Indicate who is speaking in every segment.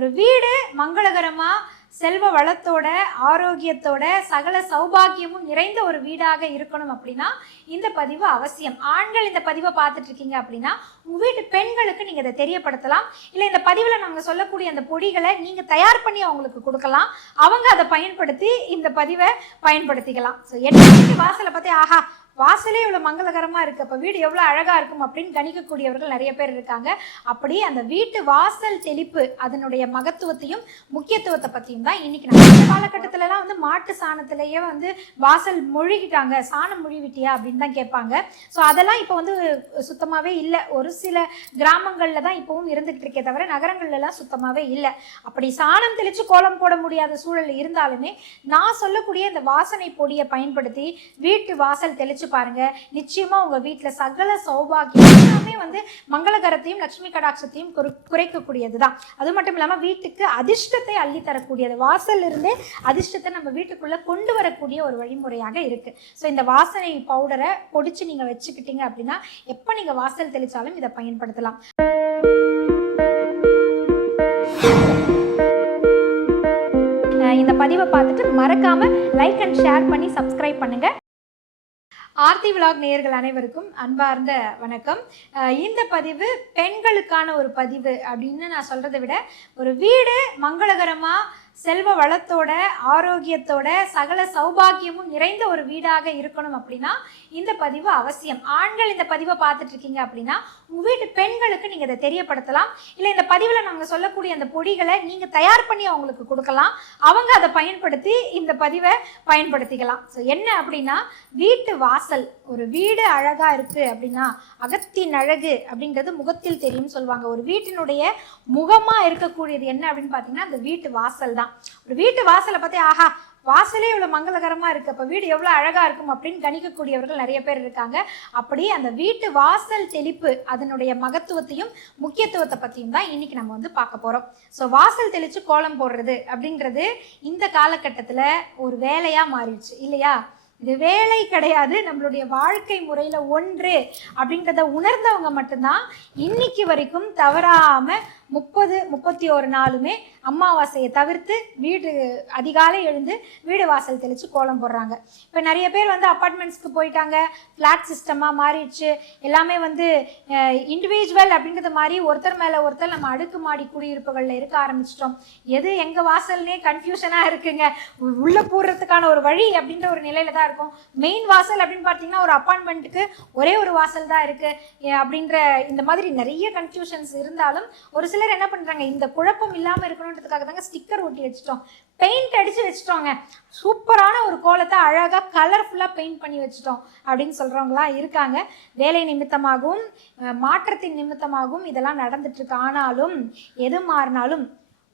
Speaker 1: ஒரு வீடு மங்களகரமாக செல்வ வளத்தோட ஆரோக்கியத்தோட சகல சௌபாகியமும் நிறைந்த ஒரு வீடாக இருக்கணும் அப்படின்னா இந்த பதிவு அவசியம். ஆண்கள் இந்த பதிவை பார்த்துட்டு இருக்கீங்க அப்படின்னா உங்கள் வீட்டு பெண்களுக்கு நீங்கள் இதை தெரியப்படுத்தலாம். இல்லை இந்த பதிவில் நாங்கள் சொல்லக்கூடிய அந்த பொடிகளை நீங்கள் தயார் பண்ணி அவங்களுக்கு கொடுக்கலாம். அவங்க அதை பயன்படுத்தி இந்த பதிவை பயன்படுத்திக்கலாம். ஸோ எட்டு வாசலை பார்த்து ஆஹா வாசலே இவ்வளோ மங்களகரமாக இருக்குது அப்போ வீடு எவ்வளோ அழகாக இருக்கும் அப்படின்னு கணிக்கக்கூடியவர்கள் நிறைய பேர் இருக்காங்க. அப்படி அந்த வீட்டு வாசல் தெளிப்பு அதனுடைய மகத்துவத்தையும் முக்கியத்துவத்தை பற்றியும் தான் இன்னைக்கு நம்ம காலகட்டத்திலலாம் வந்து மாட்டு சாணத்திலேயே வந்து வாசல் மொழிகிட்டாங்க. சாணம் மொழிவிட்டியா அப்படின்னு தான் கேட்பாங்க. ஸோ அதெல்லாம் இப்போ வந்து சுத்தமாகவே இல்லை. ஒரு சில கிராமங்களில் தான் இப்போவும் இருந்துகிட்டு இருக்கே தவிர நகரங்கள்லாம் சுத்தமாகவே இல்லை. அப்படி சாணம் தெளித்து கோலம் போட முடியாத சூழல் இருந்தாலுமே நான் சொல்லக்கூடிய இந்த வாசனை பொடியை பயன்படுத்தி வீட்டு வாசல் தெளித்து பாருங்க. நிச்சயமா உங்க வீட்டில் சகல சௌபாகியம் எல்லாமே வந்து மங்களகரத்தையும் லட்சுமி கடாட்சத்தையும் குறைக்கக்கூடியதுதான். குறைக்கக்கூடியது தான் அது மட்டும் இல்லாமல் வீட்டுக்கு அதிர்ஷ்டத்தை அள்ளி தரக்கூடியது. வாசல் இருந்தே அதிர்ஷ்டத்தை நம்ம வீட்டுக்குள்ள கொண்டு வரக்கூடிய ஒரு வழிமுறையாக இருக்கு. ஸோ இந்த வாசனை பவுடரை பொடிச்சு நீங்க வச்சுக்கிட்டீங்க அப்படின்னா எப்போ நீங்க வாசல் தெளிச்சாலும் இதை பயன்படுத்தலாம். இந்த பதிவை பார்த்துட்டு மறக்காம லைக் அண்ட் ஷேர் பண்ணி சப்ஸ்கிரைப் பண்ணுங்க. ஆர்த்தி விலாக் நேயர்கள் அனைவருக்கும் அன்பார்ந்த வணக்கம். இந்த பதிவு பெண்களுக்கான ஒரு பதிவு அப்படின்னு நான் சொல்கிறத விட ஒரு வீடு மங்களகரமா செல்வ வளத்தோட ஆரோக்கியத்தோட சகல சௌபாகியமும் நிறைந்த ஒரு வீடாக இருக்கணும் அப்படின்னா இந்த பதிவு அவசியம். ஆண்கள் இந்த பதிவை பார்த்துட்டு இருக்கீங்க அப்படின்னா வீட்டு பெண்களுக்கு நீங்க இதை தெரியப்படுத்தலாம். இல்லை இந்த பதிவில் நாங்கள் சொல்லக்கூடிய அந்த பொடிகளை நீங்க தயார் பண்ணி அவங்களுக்கு கொடுக்கலாம். அவங்க அதை பயன்படுத்தி இந்த பதிவை பயன்படுத்திக்கலாம். ஸோ என்ன அப்படின்னா வீட்டு வாசல் ஒரு வீடு அழகா இருக்கு அப்படின்னா அகத்தின் அழகு அப்படின்றது முகத்தில் தெரியும் சொல்லுவாங்க. ஒரு வீட்டினுடைய முகமா இருக்கக்கூடியது என்ன அப்படின்னு பார்த்தீங்கன்னா அந்த வீட்டு வாசல் தான். ஒரு வீட்டு வாசலை பார்த்து ஆஹா வாசலே இவ்வளோ மங்களகரமாக இருக்குது அப்போ வீடு எவ்வளோ அழகாக இருக்கும் அப்படின்னு கணிக்கக்கூடியவர்கள் நிறைய பேர் இருக்காங்க. அப்படி அந்த வீட்டு வாசல் தெளிப்பு அதனுடைய மகத்துவத்தையும் முக்கியத்துவத்தை பற்றியும் தான் இன்னைக்கு நம்ம வந்து பார்க்க போகிறோம் ஸோ வாசல் தெளித்து கோலம் போடுறது அப்படின்றது இந்த காலகட்டத்தில் ஒரு வேலையாக மாறிடுச்சு. இல்லையா? இது வேலை கிடையாது. நம்மளுடைய வாழ்க்கை முறையில் ஒன்று அப்படின்றத உணர்ந்தவங்க மட்டும்தான் இன்னைக்கு வரைக்கும் தவறாமல் முப்பது முப்பத்தி ஒரு நாளுமே அமாவாசையை தவிர்த்து வீடு அதிகாலை எழுந்து வீடு வாசல் தெளித்து கோலம் போடுறாங்க. இப்போ நிறைய பேர் வந்து அப்பார்ட்மெண்ட்ஸ்க்கு போயிட்டாங்க ஃப்ளாட் சிஸ்டமாக மாறிடுச்சு. எல்லாமே வந்து இண்டிவிஜுவல் அப்படின்றது மாதிரி ஒருத்தர் மேலே ஒருத்தர் நம்ம அடுக்குமாடி குடியிருப்புகளில் இருக்க ஆரம்பிச்சிட்டோம். எது எங்கள் வாசல்னே கன்ஃபியூஷனாக இருக்குங்க. உள்ளே போடுறதுக்கான ஒரு வழி அப்படின்ற ஒரு நிலையில தான் இருக்கும். மெயின் வாசல் அப்படின்னு பார்த்தீங்கன்னா ஒரு அப்பார்ட்மெண்ட்டுக்கு ஒரே ஒரு வாசல் தான் இருக்குது அப்படின்ற இந்த மாதிரி நிறைய கன்ஃபியூஷன்ஸ் இருந்தாலும் ஒரு சில சிலர் என்ன பண்ணுறாங்க இந்த குழப்பம் இல்லாமல் இருக்கணுன்றதுக்காக தாங்க ஸ்டிக்கர் ஒட்டி வச்சுட்டோம். பெயிண்ட் அடித்து வச்சுட்டோங்க. சூப்பரான ஒரு கோலத்தை அழகாக கலர்ஃபுல்லாக பெயிண்ட் பண்ணி வச்சுட்டோம் அப்படின்னு சொல்கிறவங்களாம் இருக்காங்க. வேலை நிமித்தமாகவும் மாற்றத்தின் நிமித்தமாகவும் இதெல்லாம் நடந்துட்டுருக்கு ஆனாலும் எது மாறினாலும்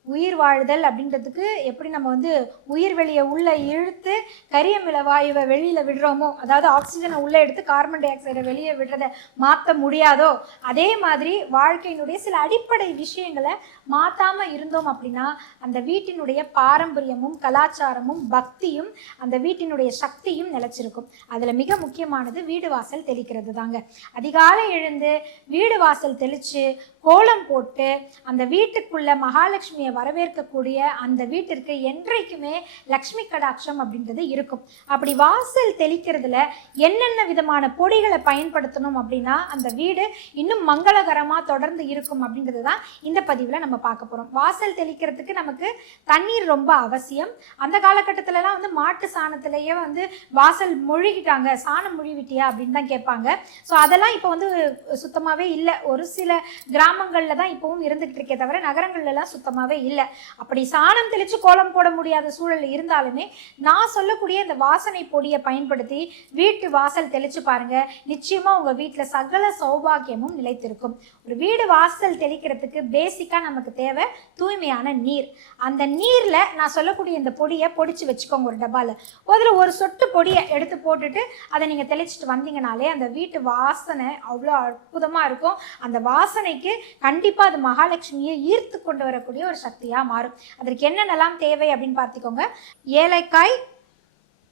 Speaker 1: உயிர் வாழ்தல் அப்படின்றதுக்கு எப்படி நம்ம வந்து உயிர் வெளியை உள்ளே இழுத்து கரியமில வாயுவை வெளியில் விடுறோமோ அதாவது ஆக்சிஜனை உள்ளே எடுத்து கார்பன் டை ஆக்சைடை வெளியே விடுறதை மாற்ற முடியாதோ அதே மாதிரி வாழ்க்கையினுடைய சில அடிப்படை விஷயங்களை மாற்றாமல் இருந்தோம் அப்படின்னா அந்த வீட்டினுடைய பாரம்பரியமும் கலாச்சாரமும் பக்தியும் அந்த வீட்டினுடைய சக்தியும் நிலைச்சிருக்கும். அதில் மிக முக்கியமானது வீடு வாசல் தெளிக்கிறது தாங்க அதிகாலை எழுந்து வீடு வாசல் தெளித்து கோலம் போட்டு அந்த வீட்டுக்குள்ள மகாலட்சுமியை வரவேற்கக்கூடிய அந்த வீட்டிற்கு என்றைக்குமே லக்ஷ்மி கடாட்சம் அப்படின்றது இருக்கும். அப்படி வாசல் தெளிக்கிறதுல என்னென்ன விதமான பொடிகளை பயன்படுத்தணும் அப்படின்னா அந்த வீடு இன்னும் மங்களகரமாக தொடர்ந்து இருக்கும் அப்படின்றது தான் இந்த பதிவில் நம்ம பார்க்க போகிறோம் வாசல் தெளிக்கிறதுக்கு நமக்கு தண்ணீர் ரொம்ப அவசியம். அந்த காலகட்டத்திலலாம் வந்து மாட்டு சாணத்திலேயே வந்து வாசல் மொழிகிட்டாங்க. சாணம் மொழிவிட்டியா அப்படின்னு தான் கேட்பாங்க. ஸோ அதெல்லாம் இப்போ வந்து சுத்தமாகவே இல்லை. ஒரு சில கிராமங்களில் தான் இப்போவும் இருந்துகிட்டு இருக்கே தவிர நகரங்கள்லாம் சுத்தமாகவே இல்லை. அப்படி சாணம் தெளித்து கோலம் போட முடியாத சூழல் இருந்தாலுமே நான் சொல்லக்கூடிய இந்த வாசனை பொடியை பயன்படுத்தி வீட்டு வாசல் தெளித்து பாருங்கள் நிச்சயமாக உங்கள் வீட்டில் சகல சௌபாகியமும் நிலைத்திருக்கும். ஒரு வீடு வாசல் தெளிக்கிறதுக்கு பேசிக்காக நமக்கு தேவை தூய்மையான நீர். அந்த நீரில் நான் சொல்லக்கூடிய இந்த பொடியை பொடிச்சு வச்சுக்கோங்க ஒரு டப்பாவில் அதில் ஒரு சொட்டு பொடியை எடுத்து போட்டுட்டு அதை நீங்கள் தெளிச்சிட்டு வந்தீங்கனாலே அந்த வீட்டு வாசனை அவ்வளோ அற்புதமாக இருக்கும். அந்த வாசனைக்கு கண்டிப்பாக அது மகாலட்சுமியை ஈர்த்து கொண்டு வரக்கூடிய ஒரு சக்தியாக மாறும். அதற்கு என்னென்னலாம் தேவை அப்படின்னு பார்த்துக்கோங்க. ஏலக்காய்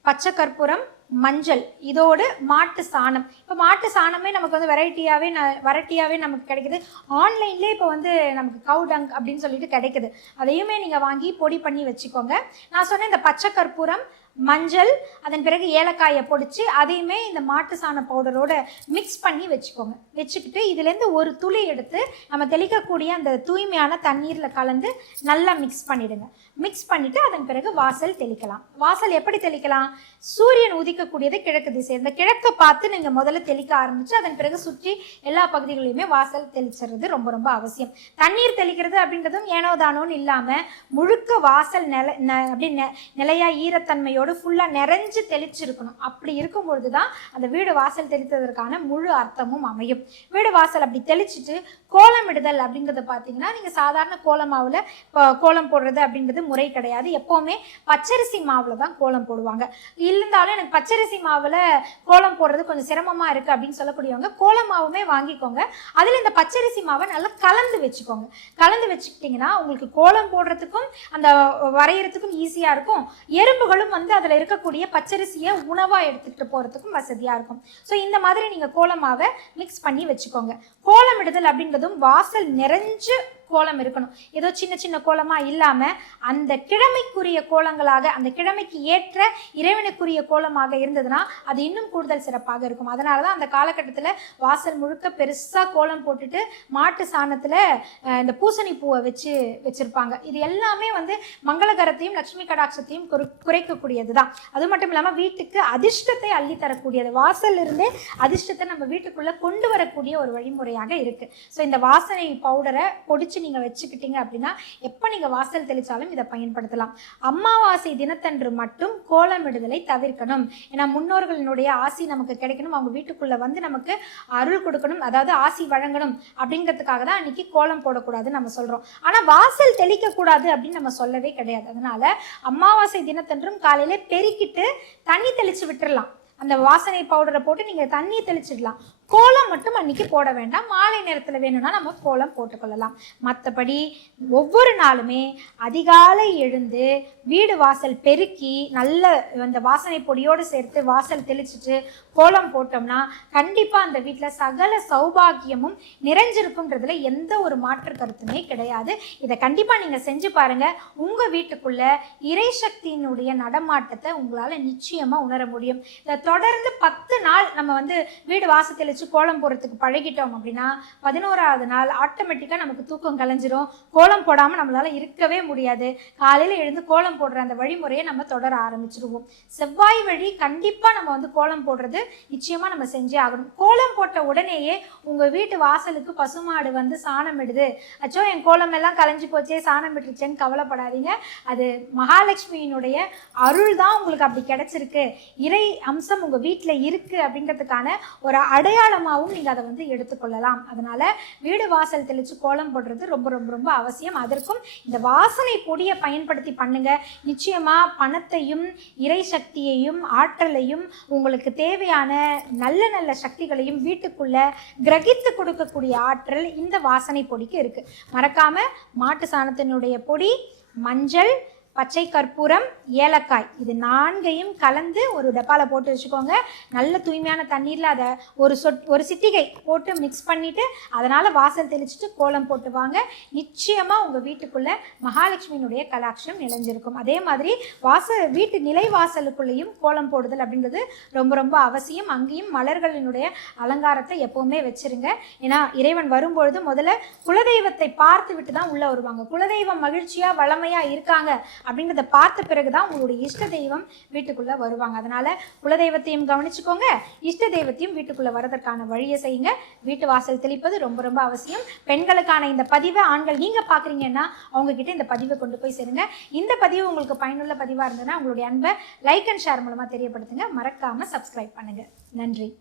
Speaker 1: பச்சை கற்பூரம் மஞ்சள். இதோடு மாட்டு சாணம். இப்போ மாட்டு சாணமே நமக்கு வந்து வெரைட்டியாகவே ந வெரைட்டியாகவே நமக்கு கிடைக்குது. ஆன்லைன்லேயே இப்போ வந்து நமக்கு கவு அப்படின்னு சொல்லிட்டு கிடைக்குது. அதையுமே நீங்கள் வாங்கி பொடி பண்ணி வச்சுக்கோங்க. நான் சொன்னேன் இந்த பச்சை கற்பூரம் மஞ்சள் அதன் பிறகு ஏலக்காயை பொடிச்சு அதையுமே இந்த மாட்டு சாண பவுடரோட மிக்ஸ் பண்ணி வச்சுக்கோங்க. வச்சுக்கிட்டு இதுலேருந்து ஒரு துளி எடுத்து நம்ம தெளிக்கக்கூடிய அந்த தூய்மையான தண்ணீரில் கலந்து நல்லா மிக்ஸ் பண்ணிவிடுங்க மிக்ஸ் பண்ணிவிட்டு அதன் பிறகு வாசல் தெளிக்கலாம். வாசல் எப்படி தெளிக்கலாம்? சூரியன் உதிக்கக்கூடியது கிழக்கு திசை. இந்த கிழக்கை பார்த்து நீங்கள் முதல்ல தெளிக்க ஆரம்பித்து அதன் பிறகு சுற்றி எல்லா பகுதிகளையுமே வாசல் தெளிச்சுறது ரொம்ப ரொம்ப அவசியம். தண்ணீர் தெளிக்கிறது அப்படின்றதும் ஏனோ தானோன்னு இல்லாமல் முழுக்க வாசல் நில ந- அப்படி நெ நிலையா ஈரத்தன்மையோடு ஃபுல்லாக நிறைஞ்சு தெளிச்சிருக்கணும். அப்படி இருக்கும் பொழுது தான் அந்த வீடு வாசல் தெளித்ததற்கான முழு அர்த்தமும் அமையும். வீடு வாசல் அப்படி தெளிச்சிட்டு கோலமிடுதல் அப்படிங்கிறத பார்த்தீங்கன்னா நீங்கள் சாதாரண கோலமாவில் கோலம் போடுறது அப்படின்றது முறை கிடையாது. எப்போவுமே பச்சரிசி மாவில் தான் கோலம் போடுவாங்க. இருந்தாலும் எனக்கு பச்சரிசி மாவில் கோலம் போடுறது கொஞ்சம் சிரமமாக இருக்குது அப்படின்னு சொல்லக்கூடியவங்க கோலம் மாவுமே வாங்கிக்கோங்க. அதில் இந்த பச்சரிசி மாவை நல்லா கலந்து வச்சுக்கோங்க. கலந்து வச்சுக்கிட்டிங்கன்னா உங்களுக்கு கோலம் போடுறதுக்கும் அந்த வரைகிறதுக்கும் ஈஸியாக இருக்கும். எறும்புகளும் வந்து அதில் இருக்கக்கூடிய பச்சரிசியை உணவாக எடுத்துக்கிட்டு போகிறதுக்கும் வசதியாக இருக்கும். ஸோ இந்த மாதிரி நீங்கள் கோலமாக மிக்ஸ் பண்ணி வச்சுக்கோங்க. கோலமிடுதல் அப்படின்றதும் வாசல் நிறைஞ்சு கோலம் இருக்கணும். ஏதோ சின்ன சின்ன கோலமா இல்லாம அந்த கிழமைக்குரிய கோலங்களாக அந்த கிழமைக்கு ஏற்ற இறைவனுக்குரிய கோலமாக இருந்ததுன்னா அது இன்னும் கூடுதல் சிறப்பாக இருக்கும். அதனால தான் அந்த காலகட்டத்தில் வாசல் முழுக்க பெருசாக கோலம் போட்டுட்டு மாட்டு சாணத்தில் இந்த பூசணி பூவை வச்சு வச்சிருப்பாங்க. இது எல்லாமே வந்து மங்களகரத்தையும் லட்சுமி கடாட்சத்தையும் குறை குறைக்கக்கூடியது தான் அது மட்டும் இல்லாமல் வீட்டுக்கு அதிர்ஷ்டத்தை அள்ளி தரக்கூடியது. வாசல் இருந்தே அதிர்ஷ்டத்தை நம்ம வீட்டுக்குள்ள கொண்டு வரக்கூடிய ஒரு வழிமுறையாக இருக்கு. ஸோ இந்த வாசனை பவுடரை பொடிச்சு நீங்க வச்சுக்கிட்டீங்க அப்படின்னா எப்போ நீங்கள் வாசல் தெளிச்சாலும் இதை பயன்படுத்தலாம். அமாவாசை தினத்தன்று மட்டும் கோலமிடுதலை தவிர்க்கணும். ஏன்னா முன்னோர்களினுடைய ஆசி நமக்கு கிடைக்கணும். அவங்க வீட்டுக்குள்ளே வந்து நமக்கு அருள் கொடுக்கணும். அதாவது ஆசி வழங்கணும் அப்படிங்கிறதுக்காக தான் அன்னைக்கு கோலம் போடக்கூடாதுன்னு நம்ம சொல்கிறோம் ஆனால் வாசல் தெளிக்கக்கூடாது அப்படின்னு நம்ம சொல்லவே கிடையாது. அதனால அமாவாசை தினத்தன்றும் காலையில் பெருக்கிட்டு தண்ணி தெளித்து விட்டுறலாம். அந்த வாசனை பவுடரை போட்டு நீங்கள் தண்ணி தெளிச்சிடலாம். கோலம் மட்டும் அன்னைக்கு போட வேண்டாம். மாலை நேரத்தில் வேணும்னா நம்ம கோலம் போட்டுக்கொள்ளலாம். மற்றபடி ஒவ்வொரு நாளுமே அதிகாலை எழுந்து வீடு வாசல் பெருக்கி நல்ல அந்த வாசனை பொடியோடு சேர்த்து வாசல் தெளிச்சிட்டு கோலம் போட்டோம்னா கண்டிப்பாக அந்த வீட்டில் சகல சௌபாகியமும் நிறைஞ்சிருக்குன்றதுல எந்த ஒரு மாற்று கருத்துமே கிடையாது. இதை கண்டிப்பாக நீங்கள் செஞ்சு பாருங்கள் உங்கள் வீட்டுக்குள்ள இறை சக்தியினுடைய நடமாட்டத்தை உங்களால் நிச்சயமாக உணர முடியும். இதை தொடர்ந்து பத்து நாள் நம்ம வந்து வீடு வாசல் தெளிச்சு கோலம் போடுறதுக்கு பழகிட்டோம் அப்படின்னா பதினோராவது நாள் ஆட்டோமேட்டிக்காக நமக்கு தூக்கம் கலைஞ்சிரும். கோலம் போடாமல் நம்மளால இருக்கவே முடியாது. காலையில் எழுந்து கோலம் போடுற அந்த வழிமுறையை நம்ம தொடர ஆரம்பிச்சிருவோம். செவ்வாய் வழி கண்டிப்பாக நம்ம வந்து கோலம் போடுறது நிச்சயமாக நம்ம செஞ்சே ஆகணும். கோலம் போட்ட உடனேயே உங்கள் வீட்டு வாசலுக்கு பசுமாடு வந்து சாணம் இடுது. அச்சோ என் கோலம் எல்லாம் கலைஞ்சு போச்சே சாணம் இட்டுருச்சேன்னு கவலைப்படாதீங்க. அது மகாலட்சுமியினுடைய அருள் தான் உங்களுக்கு அப்படி கிடைச்சிருக்கு. இறை அம்சம் உங்கள் வீட்டில் இருக்குது அப்படிங்கிறதுக்கான ஒரு தாராளமாகவும் நீங்கள் அதை வந்து எடுத்துக்கொள்ளலாம் அதனால் வீடு வாசல் தெளித்து கோலம் போடுறது ரொம்ப ரொம்ப ரொம்ப அவசியம். அதற்கும் இந்த வாசனை பொடியை பயன்படுத்தி பண்ணுங்கள் நிச்சயமாக பணத்தையும் இறை சக்தியையும் ஆற்றலையும் உங்களுக்கு தேவையான நல்ல நல்ல சக்திகளையும் வீட்டுக்குள்ளே கிரகித்து கொடுக்கக்கூடிய ஆற்றல் இந்த வாசனை பொடிக்கு இருக்குது மறக்காம மாட்டு சாணத்தினுடைய பொடி மஞ்சள் பச்சை கற்பூரம் ஏலக்காய். இது நான்கையும் கலந்து ஒரு டப்பாவில் போட்டு வச்சுக்கோங்க. நல்ல தூய்மையான தண்ணீரில் அதை ஒரு சொட் ஒரு சிட்டிகை போட்டு மிக்ஸ் பண்ணிவிட்டு அதனால் வாசல் தெளிச்சுட்டு கோலம் போட்டு வாங்க. நிச்சயமாக உங்கள் வீட்டுக்குள்ளே மகாலட்சுமியினுடைய கலாட்சம் நிலைஞ்சிருக்கும். அதே மாதிரி வாசல் வீட்டு நிலை வாசலுக்குள்ளேயும் கோலம் போடுதல் அப்படின்றது ரொம்ப ரொம்ப அவசியம். அங்கேயும் மலர்களினுடைய அலங்காரத்தை எப்போவுமே வச்சிருங்க. ஏன்னா இறைவன் வரும்பொழுது முதல்ல குலதெய்வத்தை பார்த்து விட்டு தான் உள்ளே வருவாங்க. குலதெய்வம் மகிழ்ச்சியாக வளமையாக இருக்காங்க அப்படிங்கிறத பார்த்த பிறகு தான் உங்களுடைய இஷ்ட தெய்வம் வீட்டுக்குள்ளே வருவாங்க. அதனால குலதெய்வத்தையும் கவனிச்சுக்கோங்க. இஷ்ட தெய்வத்தையும் வீட்டுக்குள்ளே வரதற்கான வழியை செய்யுங்க. வீட்டு வாசல் தெளிப்பது ரொம்ப ரொம்ப அவசியம். பெண்களுக்கான இந்த பதிவை ஆண்கள் நீங்கள் பார்க்குறீங்கன்னா அவங்க கிட்ட இந்த பதிவை கொண்டு போய் சேருங்க. இந்த பதிவு உங்களுக்கு பயனுள்ள பதிவாக இருந்ததுன்னா உங்களுடைய அன்பை லைக் அண்ட் ஷேர் மூலமாக தெரியப்படுத்துங்க. மறக்காமல் சப்ஸ்கிரைப் பண்ணுங்க. நன்றி.